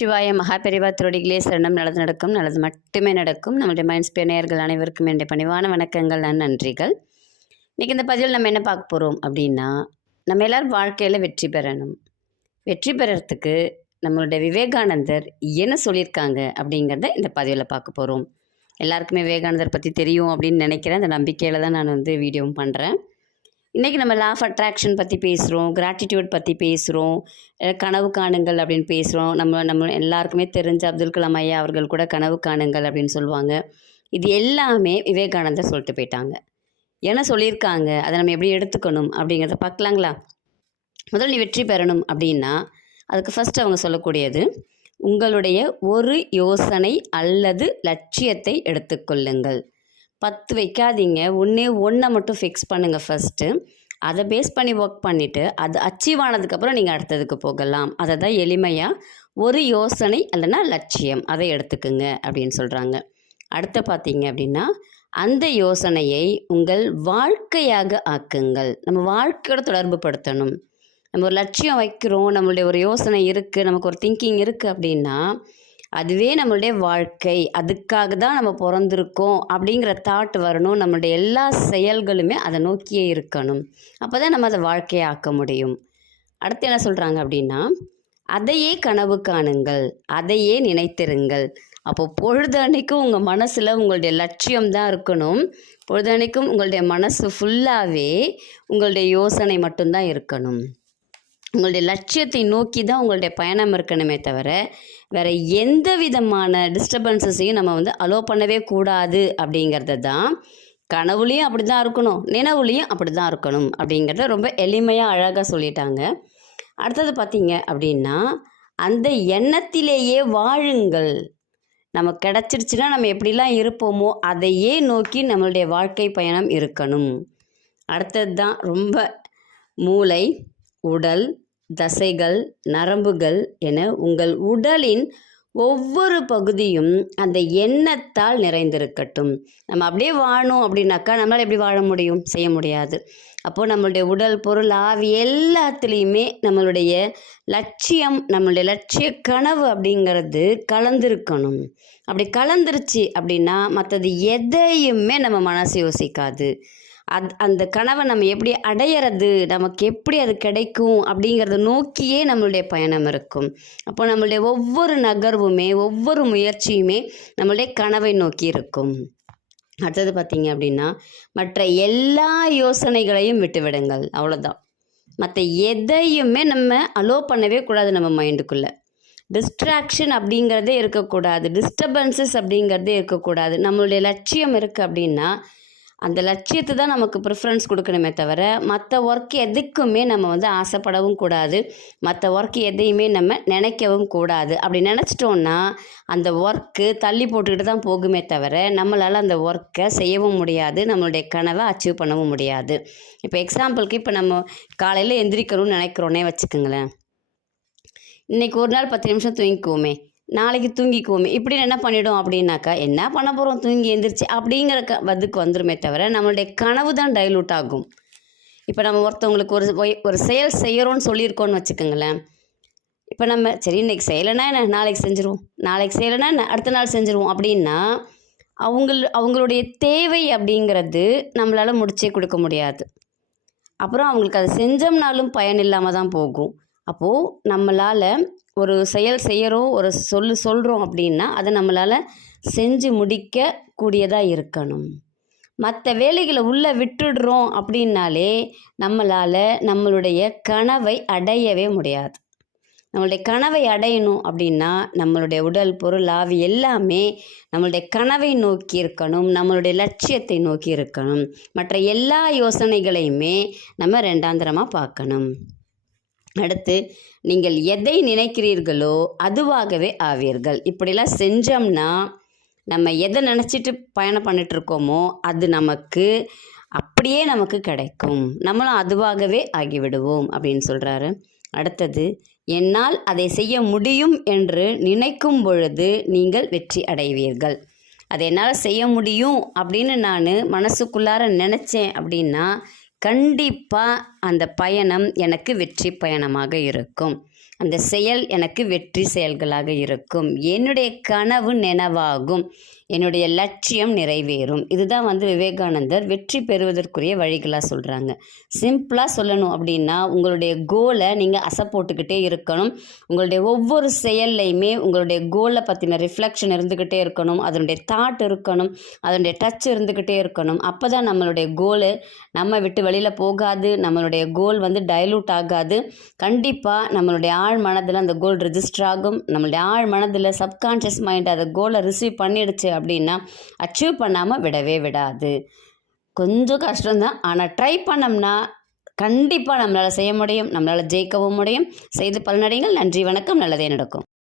நமச்சிவாய மகாபெரிவா திருடிகளே சரணம். நல்லது நடக்கும், நல்லது மட்டுமே நடக்கும். நம்மளுடைய மைண்ட்ஸ்பியர் நேயர்கள் அனைவருக்கும் என்னுடைய பணிவான வணக்கங்கள், நன்றிகள். இன்றைக்கி இந்த பதிவில் நம்ம என்ன பார்க்க போகிறோம் அப்படின்னா, நம்ம எல்லோரும் வாழ்க்கையில் வெற்றி பெறணும். வெற்றி பெறறதுக்கு நம்மளுடைய விவேகானந்தர் என்ன சொல்லியிருக்காங்க அப்படிங்கிறத இந்த பதிவில் பார்க்க போகிறோம். எல்லாருக்குமே விவேகானந்தர் பற்றி தெரியும் அப்படின்னு நினைக்கிறேன். அந்த நம்பிக்கையில் தான் நான் வீடியோவும் பண்ணுறேன். இன்றைக்கி நம்ம லா ஆஃப் அட்ராக்ஷன் பற்றி பேசுகிறோம், கிராட்டிடியூட் பற்றி பேசுகிறோம், கனவு காணுங்கள் அப்படின்னு பேசுகிறோம். நம்ம எல்லாருக்குமே தெரிஞ்ச அப்துல் கலாம் ஐயா அவர்கள் கூட கனவு காணுங்கள் அப்படின்னு சொல்லுவாங்க. இது எல்லாமே விவேகானந்தர் சொல்லிட்டு போயிட்டாங்க. என்ன சொல்லியிருக்காங்க, அதை நம்ம எப்படி எடுத்துக்கணும் அப்படிங்கிறத பார்க்கலாங்களா? முதல் நீ வெற்றி பெறணும் அப்படின்னா அதுக்கு ஃபஸ்ட்டு அவங்க சொல்லக்கூடியது, உங்களுடைய ஒரு யோசனை அல்லது லட்சியத்தை எடுத்துக்கொள்ளுங்கள். 10 வைக்காதீங்க, ஒன்றை மட்டும் ஃபிக்ஸ் பண்ணுங்கள். ஃபஸ்ட்டு அதை பேஸ் பண்ணி ஒர்க் பண்ணிவிட்டு அது அச்சீவ் ஆனதுக்கப்புறம் நீங்கள் அடுத்ததுக்கு போகலாம். அதை தான் எளிமையாக ஒரு யோசனை இல்லைன்னா லட்சியம் அதை எடுத்துக்குங்க அப்படின்னு சொல்கிறாங்க. அடுத்து பார்த்தீங்க அப்படின்னா, அந்த யோசனையை உங்கள் வாழ்க்கையாக ஆக்குங்கள். நம்ம வாழ்க்கையோட தொடர்பு படுத்தணும். நம்ம ஒரு லட்சியம் வைக்கிறோம், நம்மளுடைய ஒரு யோசனை இருக்குது, நமக்கு ஒரு திங்கிங் இருக்குது அப்படின்னா அதுவே நம்மளுடைய வாழ்க்கை, அதுக்காக தான் நம்ம பிறந்திருக்கோம் அப்படிங்கிற தாட் வரணும். நம்மளுடைய எல்லா செயல்களுமே அதை நோக்கியே இருக்கணும். அப்போ தான் நம்ம அதை வாழ்க்கையை ஆக்க முடியும். அடுத்து என்ன சொல்கிறாங்க அப்படின்னா, அதையே கனவு காணுங்கள், அதையே நினைத்திருங்கள். அப்போது பொழுதன்னைக்கும் உங்கள் மனசில் உங்களுடைய லட்சியம் தான் இருக்கணும். பொழுதன்னைக்கும் உங்களுடைய மனசு ஃபுல்லாகவே உங்களுடைய யோசனை மட்டும்தான் இருக்கணும். உங்களுடைய லட்சியத்தை நோக்கி தான் உங்களுடைய பயணம் இருக்கணுமே தவிர வேறு எந்த விதமான டிஸ்டர்பன்ஸஸையும் நம்ம அலோவ் பண்ணவே கூடாது அப்படிங்கிறது தான். கனவுலேயும் அப்படி தான் இருக்கணும், நினைவுலேயும் அப்படி தான் இருக்கணும் அப்படிங்கிறத ரொம்ப எளிமையாக அழகாக சொல்லிட்டாங்க. அடுத்தது பார்த்தீங்க அப்படின்னா, அந்த எண்ணத்திலேயே வாழுங்கள். நம்ம கிடச்சிருச்சுன்னா நம்ம எப்படிலாம் இருப்போமோ அதையே நோக்கி நம்மளுடைய வாழ்க்கை பயணம் இருக்கணும். அடுத்தது தான் ரொம்ப மூளை, உடல், தசைகள், நரம்புகள் என உங்கள் உடலின் ஒவ்வொரு பகுதியும் அந்த எண்ணத்தால் நிறைந்திருக்கட்டும். நம்ம அப்படியே வாழணும் அப்படின்னாக்கா நம்மளால் எப்படி வாழ முடியும்? செய்ய முடியாது. அப்போது நம்மளுடைய உடல், பொருள், ஆவி எல்லாத்துலேயுமே நம்மளுடைய லட்சியம், நம்மளுடைய லட்சிய கனவு அப்படிங்கிறது கலந்துருக்கணும். அப்படி கலந்துருச்சு அப்படின்னா மற்றது எதையுமே நம்ம மனசு யோசிக்காது. அந்த கனவை நம்ம எப்படி அடையிறது, நமக்கு எப்படி அது கிடைக்கும் அப்படிங்கிறத நோக்கியே நம்மளுடைய பயணம் இருக்கும். அப்போ நம்மளுடைய ஒவ்வொரு நகர்வுமே, ஒவ்வொரு முயற்சியுமே நம்மளுடைய கனவை நோக்கி இருக்கும். அடுத்தது பார்த்திங்க அப்படின்னா, மற்ற எல்லா யோசனைகளையும் விட்டுவிடுங்கள். அவ்வளோதான். மற்ற எதையுமே நம்ம அலோவ் பண்ணவே கூடாது. நம்ம மைண்டுக்குள்ளே டிஸ்ட்ராக்ஷன் அப்படிங்கிறதே இருக்கக்கூடாது, டிஸ்டர்பன்சஸ் அப்படிங்கிறதே இருக்கக்கூடாது. நம்மளுடைய லட்சியம் இருக்குது அப்படின்னா அந்த லட்சியத்தை தான் நமக்கு ப்ரிஃபரன்ஸ் கொடுக்கணுமே தவிர மற்ற ஒர்க் எதுக்குமே நம்ம ஆசைப்படவும் கூடாது, மற்ற ஒர்க் எதையுமே நம்ம நினைக்கவும் கூடாது. அப்படி நினச்சிட்டோன்னா அந்த ஒர்க்கு தள்ளி போட்டுக்கிட்டு தான் போகுமே தவிர நம்மளால் அந்த ஒர்க்கை செய்யவும் முடியாது, நம்மளுடைய கனவை அச்சீவ் பண்ணவும் முடியாது. இப்போ எக்ஸாம்பிளுக்கு இப்போ நம்ம காலையில் எந்திரிக்கணும்னு நினைக்கிறோன்னே வச்சுக்கோங்களேன். இன்றைக்கி ஒரு நாள் 10 நிமிஷம் தூங்கிக்குவோமே, நாளைக்கு தூங்கிக்குவோமே, இப்படின்னு என்ன பண்ணிவிடும் அப்படின்னாக்கா, என்ன பண்ண போகிறோம் தூங்கி எந்திரிச்சு அப்படிங்கிற அதுக்கு வந்துருமே தவிர நம்மளுடைய கனவு தான் டைலூட் ஆகும். இப்போ நம்ம ஒருத்தவங்களுக்கு ஒரு செயல் செய்கிறோன்னு சொல்லியிருக்கோன்னு வச்சுக்கோங்களேன். இப்போ நம்ம சரி இன்றைக்கி செய்யலைன்னா என்ன, நாளைக்கு செஞ்சுருவோம், நாளைக்கு செய்யலைன்னா என்ன, அடுத்த நாள் செஞ்சுருவோம் அப்படின்னா அவங்களுடைய தேவை அப்படிங்கிறது நம்மளால் முடிச்சே கொடுக்க முடியாது. அப்புறம் அவங்களுக்கு அதை செஞ்சோம்னாலும் பயன் இல்லாமல் தான் போகும். அப்போது நம்மளால் ஒரு செயல் செய்கிறோம், ஒரு சொல்கிறோம் அப்படின்னா அதை நம்மளால் செஞ்சு முடிக்க கூடியதாக இருக்கணும். மற்ற வேலைகளை உள்ளே விட்டுடுறோம் அப்படின்னாலே நம்மளால் நம்மளுடைய கனவை அடையவே முடியாது. நம்மளுடைய கனவை அடையணும் அப்படின்னா நம்மளுடைய உடல், பொருள், ஆவி எல்லாமே நம்மளுடைய கனவை நோக்கி இருக்கணும், நம்மளுடைய லட்சியத்தை நோக்கி இருக்கணும். மற்ற எல்லா யோசனைகளையுமே நம்ம ரெண்டாந்தரமாக பார்க்கணும். அடுத்து, நீங்கள் எதை நினைக்கிறீர்களோ அதுவாகவே ஆவீர்கள். இப்படிலாம் செஞ்சோம்னா நம்ம எதை நினச்சிட்டு பயணம் பண்ணிகிட்ருக்கோமோ அது அப்படியே நமக்கு கிடைக்கும், நம்மளும் அதுவாகவே ஆகிவிடுவோம் அப்படின்னு சொல்கிறாரு. அடுத்தது, என்னால் அதை செய்ய முடியும் என்று நினைக்கும் பொழுது நீங்கள் வெற்றி அடைவீர்கள். அதை என்னால் செய்ய முடியும் அப்படின்னு நான் மனசுக்குள்ளார நினச்சேன் அப்படின்னா கண்டிப்பாக அந்த பயணம் எனக்கு வெற்றி பயணமாக இருக்கும். அந்த செயல் எனக்கு வெற்றி செயல்களாக இருக்கும். என்னுடைய கனவு நினைவாகும். என்னுடைய லட்சியம் நிறைவேறும். இதுதான் விவேகானந்தர் வெற்றி பெறுவதற்குரிய வழிகளாக சொல்கிறாங்க. சிம்பிளாக சொல்லணும் அப்படின்னா, உங்களுடைய கோலை நீங்கள் அசை போட்டுக்கிட்டே இருக்கணும். உங்களுடைய ஒவ்வொரு செயல்லையுமே உங்களுடைய கோலை பற்றின ரிஃப்ளெக்ஷன் இருந்துக்கிட்டே இருக்கணும். அதனுடைய தாட் இருக்கணும். அதனுடைய டச் இருந்துக்கிட்டே இருக்கணும். அப்போ தான் நம்மளுடைய கோலு நம்ம விட்டு வெளியில் போகாது. நம்மளுடைய கோல் டைலூட் ஆகாது. கண்டிப்பாக நம்மளுடைய ஆழ் மனதில் அந்த கோல் ரெஜிஸ்டர் ஆகும். நம்மளுடைய ஆழ் மனதில் சப்கான்ஷியஸ் மைண்ட் அதை கோலை ரிசீவ் பண்ணிடுச்சு அப்படின்னா அச்சீவ் பண்ணாமல் விடவே விடாது. கொஞ்சம் கஷ்டம்தான், ஆனால் ட்ரை பண்ணோம்னா கண்டிப்பாக நம்மளால் செய்ய முடியும். நம்மளால் ஜெயிக்கவும் முடியும். செய்து பலனடைங்கள். நன்றி, வணக்கம். நல்லதே நடக்கும்.